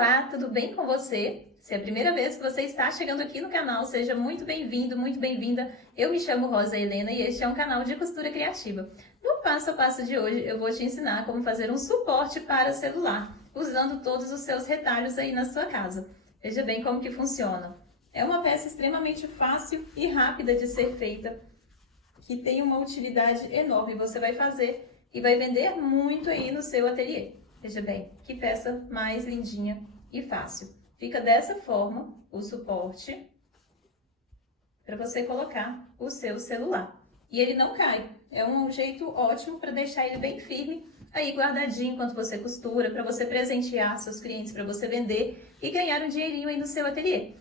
Olá, tudo bem com você? Se é a primeira vez que você está chegando aqui no canal, seja muito bem-vindo, muito bem-vinda. Eu me chamo Rosa Helena e este é um canal de costura criativa. No passo a passo de hoje, eu vou te ensinar como fazer um suporte para celular, usando todos os seus retalhos aí na sua casa. Veja bem como que funciona. É uma peça extremamente fácil e rápida de ser feita, que tem uma utilidade enorme. Você vai fazer e vai vender muito aí no seu ateliê. Veja bem, que peça mais lindinha e fácil. Fica dessa forma o suporte para você colocar o seu celular. E ele não cai. É um jeito ótimo para deixar ele bem firme, aí guardadinho enquanto você costura, para você presentear seus clientes, para você vender e ganhar um dinheirinho aí no seu ateliê.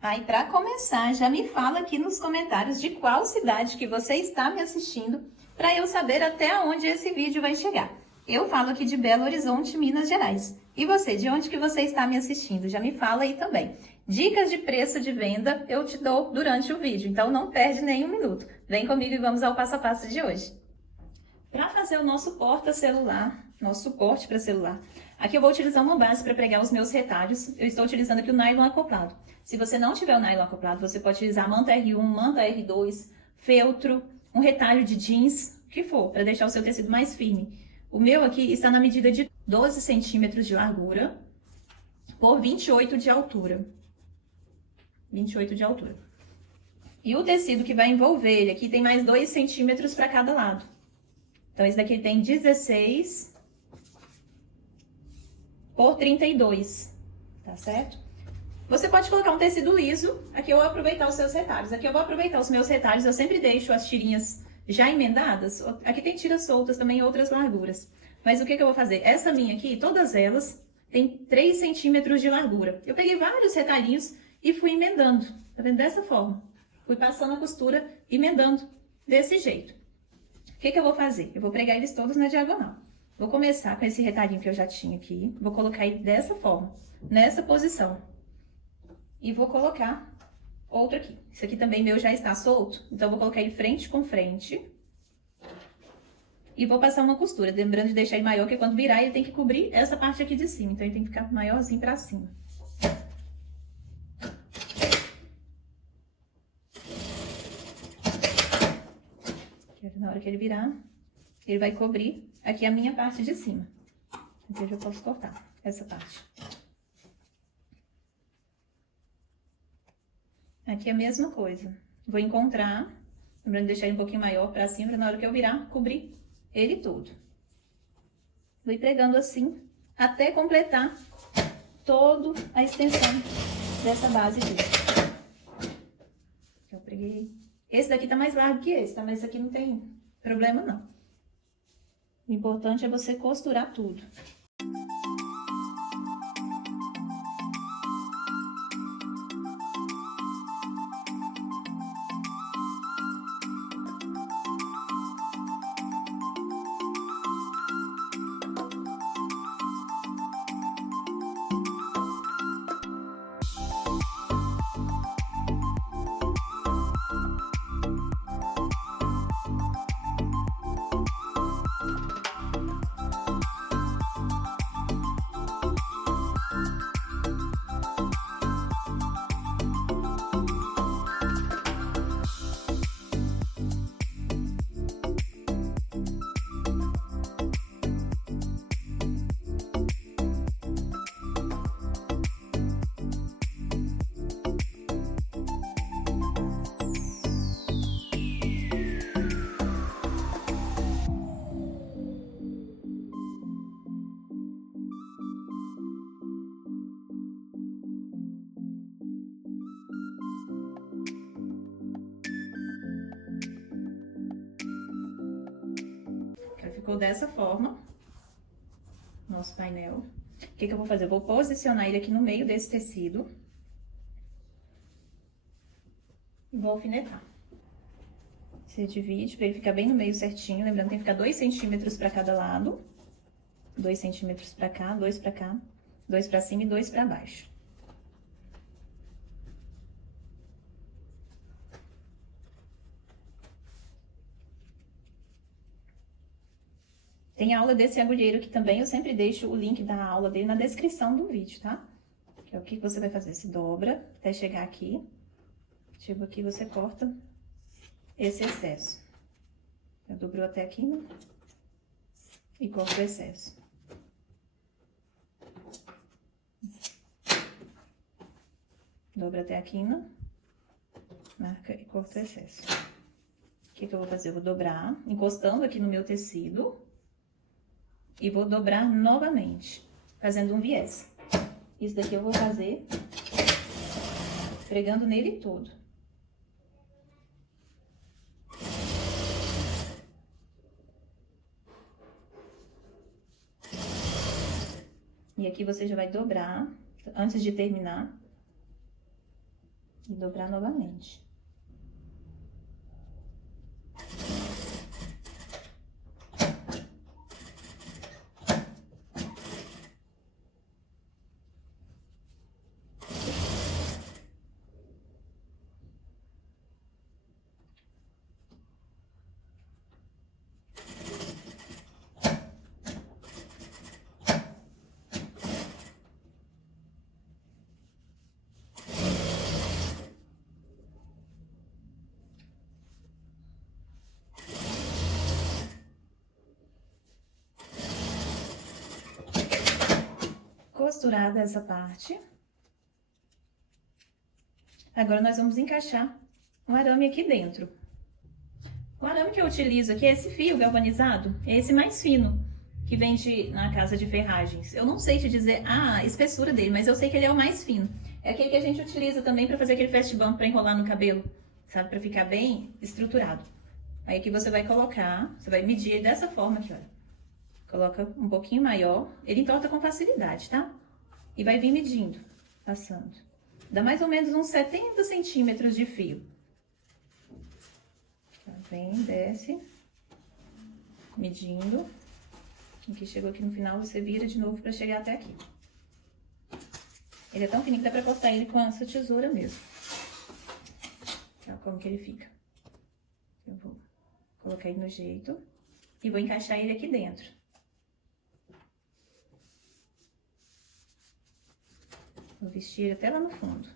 Aí, para começar, já me fala aqui nos comentários de qual cidade que você está me assistindo, para eu saber até onde esse vídeo vai chegar. Eu falo aqui de Belo Horizonte, Minas Gerais. E você, de onde que você está me assistindo? Já me fala aí também. Dicas de preço de venda eu te dou durante o vídeo, então não perde nenhum minuto. Vem comigo e vamos ao passo a passo de hoje. Para fazer o nosso porta-celular, nosso suporte para celular, aqui eu vou utilizar uma base para pregar os meus retalhos. Eu estou utilizando aqui o nylon acoplado. Se você não tiver o nylon acoplado, você pode utilizar manta R1, manta R2, feltro, um retalho de jeans, o que for, para deixar o seu tecido mais firme. O meu aqui está na medida de 12 centímetros de largura por 28 de altura. 28 de altura. E o tecido que vai envolver ele aqui tem mais 2 centímetros para cada lado. Então, esse daqui tem 16 por 32, tá certo? Você pode colocar um tecido liso, aqui eu vou aproveitar os seus retalhos. Aqui eu vou aproveitar os meus retalhos, eu sempre deixo as tirinhas já emendadas. Aqui tem tiras soltas também, outras larguras. Mas o que eu vou fazer? Essa minha aqui, todas elas, tem 3 centímetros de largura. Eu peguei vários retalhinhos e fui emendando, tá vendo? Dessa forma. Fui passando a costura, emendando desse jeito. O que eu vou fazer? Eu vou pregar eles todos na diagonal. Vou começar com esse retalhinho que eu já tinha aqui. Vou colocar ele dessa forma, nessa posição. E vou colocar outro aqui. Esse aqui também meu já está solto, então eu vou colocar ele frente com frente. E vou passar uma costura, lembrando de deixar ele maior, porque quando virar ele tem que cobrir essa parte aqui de cima. Então ele tem que ficar maiorzinho pra cima. Na hora que ele virar, ele vai cobrir aqui a minha parte de cima. Aqui eu já posso cortar essa parte. Aqui é a mesma coisa. Vou encontrar, lembrando de deixar ele um pouquinho maior pra cima, pra na hora que eu virar, cobrir ele todo. Vou ir pregando assim, até completar toda a extensão dessa base aqui. Eu preguei. Esse daqui tá mais largo que esse, tá? Mas esse aqui não tem problema, não. O importante é você costurar tudo. Ficou dessa forma, nosso painel. O que eu vou fazer? Eu vou posicionar ele aqui no meio desse tecido. E vou alfinetar. Você divide para ele ficar bem no meio certinho. Lembrando que tem que ficar 2 centímetros para cada lado. 2 centímetros para cá, 2 para cá, 2 para cima e 2 para baixo. Tem aula desse agulheiro aqui também, eu sempre deixo o link da aula dele na descrição do vídeo, tá? O que você vai fazer? Se dobra até chegar aqui. Chegou aqui, você corta esse excesso. Já dobrou até aqui, né? E corta o excesso. Dobra até aqui, né? Marca e corta o excesso. O que eu vou fazer? Eu vou dobrar, encostando aqui no meu tecido. E vou dobrar novamente, fazendo um viés. Isso daqui eu vou fazer pregando nele todo. E aqui você já vai dobrar, antes de terminar, e dobrar novamente. Costurada essa parte. Agora, nós vamos encaixar o arame aqui dentro. O arame que eu utilizo aqui é esse fio galvanizado, é esse mais fino, que vende na casa de ferragens. Eu não sei te dizer a espessura dele, mas eu sei que ele é o mais fino. É aquele que a gente utiliza também para fazer aquele fast bump para enrolar no cabelo, sabe? Para ficar bem estruturado. Aí aqui você vai colocar, você vai medir ele dessa forma aqui, olha. Coloca um pouquinho maior, ele entorta com facilidade, tá? E vai vir medindo, passando. Dá mais ou menos uns 70 centímetros de fio. Tá, vem, desce, medindo. Aqui chegou aqui no final, você vira de novo pra chegar até aqui. Ele é tão fininho que dá pra cortar ele com essa tesoura mesmo. Olha como que ele fica. Eu vou colocar ele no jeito e vou encaixar ele aqui dentro. Vou vestir ele até lá no fundo.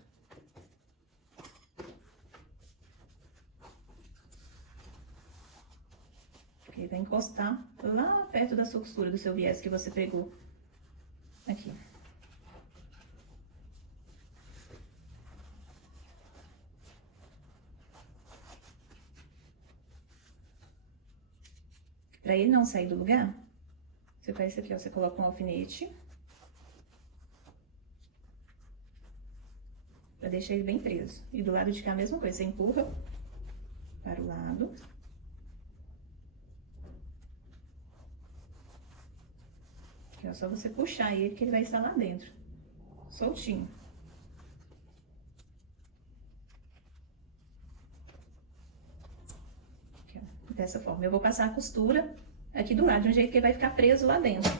Ele vai encostar lá perto da sua costura, do seu viés que você pegou aqui. Pra ele não sair do lugar, você faz isso aqui, ó. Você coloca um alfinete. Pra deixar ele bem preso. E do lado de cá a mesma coisa, você empurra para o lado. Aqui, ó, só você puxar ele que ele vai estar lá dentro, soltinho. Aqui, ó, dessa forma. Eu vou passar a costura aqui do lado, de um jeito que ele vai ficar preso lá dentro.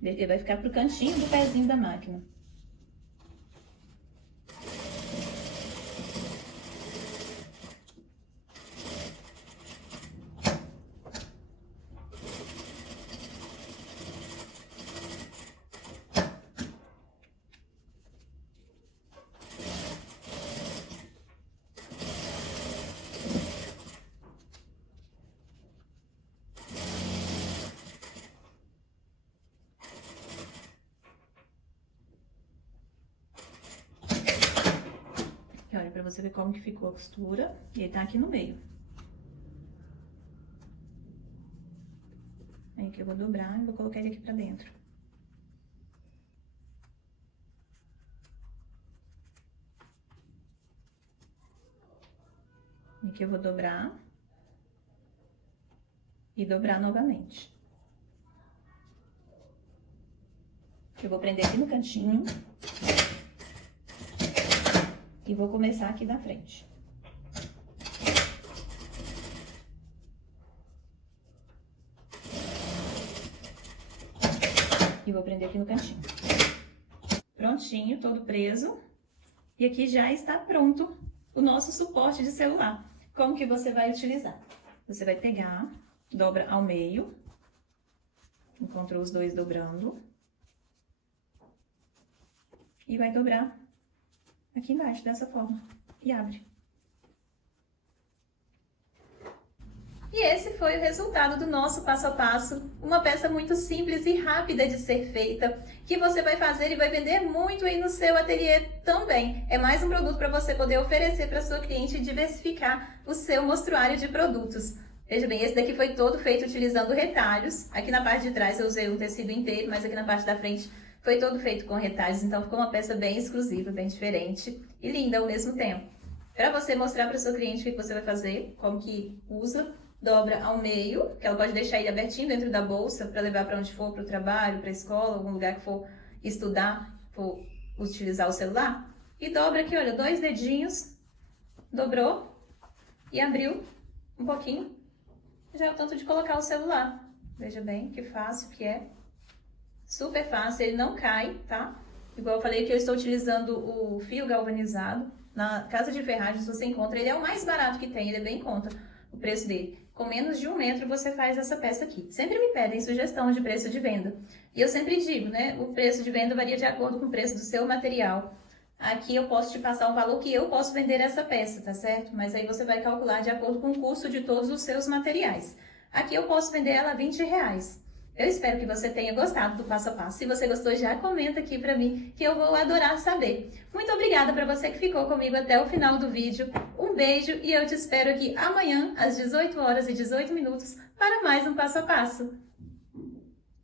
Ele vai ficar pro cantinho do pezinho da máquina. Olha, pra você ver como que ficou a costura. E ele tá aqui no meio. Aí que eu vou dobrar e vou colocar ele aqui pra dentro. E aqui eu vou dobrar. E dobrar novamente. Eu vou prender aqui no cantinho. E vou começar aqui na frente. E vou prender aqui no cantinho. Prontinho, todo preso. E aqui já está pronto o nosso suporte de celular. Como que você vai utilizar? Você vai pegar, dobra ao meio. Encontrou os dois dobrando. e vai dobrar aqui embaixo, dessa forma, e abre. E esse foi o resultado do nosso passo a passo, uma peça muito simples e rápida de ser feita, que você vai fazer e vai vender muito aí no seu ateliê também. É mais um produto para você poder oferecer para sua cliente e diversificar o seu mostruário de produtos. Veja bem, esse daqui foi todo feito utilizando retalhos. Aqui na parte de trás eu usei um tecido inteiro, mas aqui na parte da frente foi todo feito com retalhos, então ficou uma peça bem exclusiva, bem diferente e linda ao mesmo tempo. Para você mostrar para o seu cliente o que você vai fazer, como que usa, dobra ao meio, que ela pode deixar ele abertinho dentro da bolsa para levar para onde for, para o trabalho, para a escola, algum lugar que for estudar, for utilizar o celular. E dobra aqui, olha, 2 dedinhos, dobrou e abriu um pouquinho. Já é o tanto de colocar o celular. Veja bem que fácil que é. Super fácil, ele não cai, tá? Igual eu falei que eu estou utilizando o fio galvanizado. Na Casa de Ferragens você encontra, ele é o mais barato que tem, ele é bem em conta o preço dele. Com menos de 1 metro você faz essa peça aqui. Sempre me pedem sugestão de preço de venda. E eu sempre digo, né? O preço de venda varia de acordo com o preço do seu material. Aqui eu posso te passar um valor que eu posso vender essa peça, tá certo? Mas aí você vai calcular de acordo com o custo de todos os seus materiais. Aqui eu posso vender ela a R$20. Eu espero que você tenha gostado do passo a passo. Se você gostou, já comenta aqui pra mim, que eu vou adorar saber. Muito obrigada para você que ficou comigo até o final do vídeo. Um beijo e eu te espero aqui amanhã, às 18h18, para mais um passo a passo.